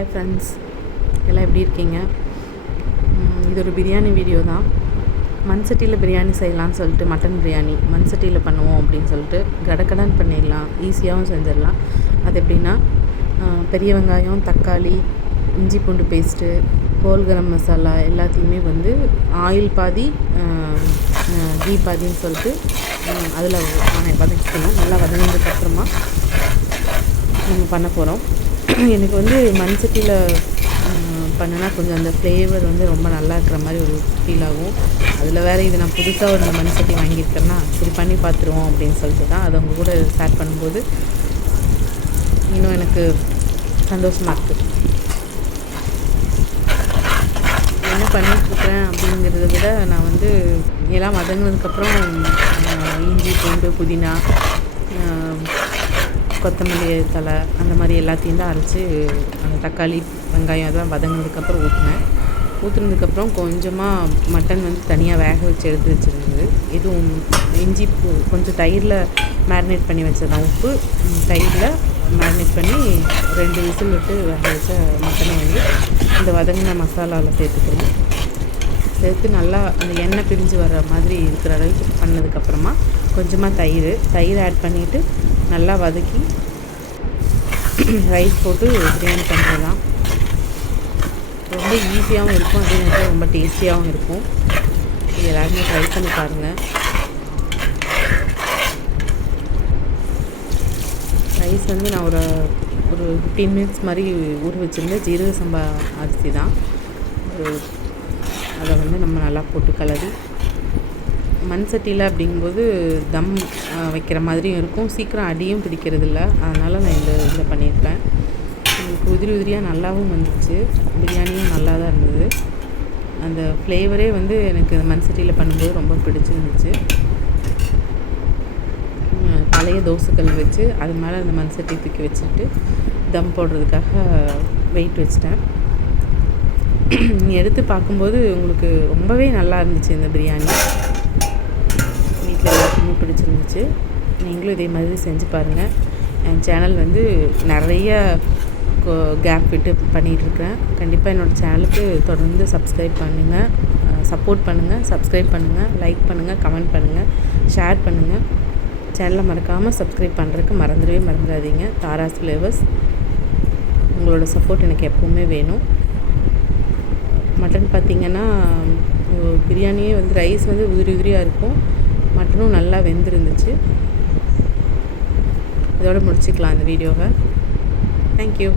Hi friends எல்லாம் எப்படி இருக்கீங்க? இது ஒரு பிரியாணி வீடியோ தான். மண் சட்டியில் பிரியாணி செய்யலாம்னு சொல்லிட்டு மட்டன் பிரியாணி. மண் சட்டியில் பண்ணுவோம் அப்படின்னு சொல்லிட்டு கடகடன் பண்ணிடலாம். ஈஸியாகவும் செஞ்சிடலாம். அது எப்படின்னா பெரிய வெங்காயம் தக்காளி இஞ்சி பூண்டு பேஸ்ட்டு கோல் கரம் மசாலா எல்லாத்தையுமே வந்து ஆயில் பாதி கீ பாதின்னு சொல்லிட்டு அதில் வதக்கிக்கணும் நல்லா வதங்கினதுக்கப்புறமா நம்ம பண்ண போகிறோம் எனக்கு வந்து மண் சட்டியில் பண்ணினா கொஞ்சம் அந்த ஃப்ளேவர் வந்து ரொம்ப நல்லா இருக்கிற மாதிரி ஒரு ஃபீல் ஆகும். அதில் வேறு இது நான் புதுசாக ஒரு மண் சட்டி வாங்கியிருக்கேன்னா சரி பண்ணி பார்த்துருவோம் அப்படின்னு சொல்லிட்டு தான் அதை அவங்க கூட ஷேர் பண்ணும்போது இன்னும் எனக்கு சந்தோஷமாக இருக்குது என்ன பண்ணிகிட்ருக்கேன் அப்படிங்கிறத விட நான் வந்து எல்லாம் வதங்கினதுக்கப்புறம் இஞ்சி பூண்டு புதினா கொத்தமல்லி தழை அந்த மாதிரி எல்லாத்தையும் தான் அரைச்சி அந்த தக்காளி வெங்காயம் அதெல்லாம் வதங்கினதுக்கப்புறம் ஊற்றினேன். ஊற்றுனதுக்கப்புறம் கொஞ்சமாக மட்டன் வந்து தனியாக வேக வச்சு எடுத்து வச்சுருந்தது. இதுவும் இஞ்சி பூ கொஞ்சம் தயிரில் மேரினேட் பண்ணி வச்சதான் உப்பு தயிரில் மேரினேட் பண்ணி ரெண்டு விசில் விட்டு வேக வச்ச மட்டனை வந்து இந்த வதங்கின மசாலாவில் சேர்த்துக்கிறேன் சேர்த்து நல்லா அந்த எண்ணெய் பிரிஞ்சு வர்ற மாதிரி இருக்கிற அளவுக்கு பண்ணதுக்கப்புறமா கொஞ்சமாக தயிர் தயிர் ஆட் பண்ணிவிட்டு நல்லா வதக்கி ரைஸ் போட்டு பிரியாணி பண்ணலாம் ரொம்ப ஈஸியாகவும் இருக்கும் அதே நேரத்தில் ரொம்ப டேஸ்டியாகவும் இருக்கும். இது எல்லாருமே ட்ரை பண்ணி பாருங்கள் ரைஸ் வந்து நான் ஒரு ஒரு ஃபிஃப்டீன் மினிட்ஸ் மாதிரி ஊற வச்சுருந்தேன். ஜீரக சம்பா அரிசி தான் அதை வந்து நம்ம நல்லா போட்டு கலரி மண் சட்டியில் அப்படிங்கும்போது தம் வைக்கிற மாதிரியும் இருக்கும். சீக்கிரம் அடியும் பிடிக்கிறது இல்லை அதனால் நான் இந்த இதில் பண்ணியிருப்பேன் எனக்கு உதிரி உதிரியாக நல்லாவும் வந்துச்சு. பிரியாணியும் நல்லா தான் இருந்தது. அந்த ஃப்ளேவரே வந்து எனக்கு மண் சட்டியில் பண்ணும்போது ரொம்ப பிடிச்சிருந்துச்சு. பழைய தோசைக்கல் வச்சு அது மேலே அந்த மண் சட்டி தூக்கி வச்சுட்டு தம் போடுறதுக்காக வெயிட் வச்சிட்டேன். நீ எடுத்து பார்க்கும்போது உங்களுக்கு ரொம்பவே நல்லா இருந்துச்சு இந்த பிரியாணி. பிடிச்சிருந்துச்சு நீங்களும் இதே மாதிரி செஞ்சு பாருங்கள் என் சேனல் வந்து நிறைய கேப் விட்டு பண்ணிகிட்ருக்கேன் கண்டிப்பாக என்னோடய சேனலுக்கு தொடர்ந்து சப்ஸ்கிரைப் பண்ணுங்கள் சப்போர்ட் பண்ணுங்கள் சப்ஸ்கிரைப் பண்ணுங்கள் லைக் பண்ணுங்கள் கமெண்ட் பண்ணுங்கள் ஷேர் பண்ணுங்கள் சேனலை மறக்காமல் சப்ஸ்கிரைப் பண்ணுறதுக்கு மறந்துடவே மறந்துடாதீங்க. தாராஸ் ஃப்ளேவர்ஸ் உங்களோட சப்போர்ட் எனக்கு எப்பவுமே வேணும். மட்டன் பார்த்திங்கன்னா பிரியாணியே வந்து ரைஸ் வந்து உதிரி உதிரியாக இருக்கும். மட்டனும் நல்லா வெந்திருந்துச்சு. இதோடு முடிச்சுக்கலாம் இந்த வீடியோவை. தேங்க்யூ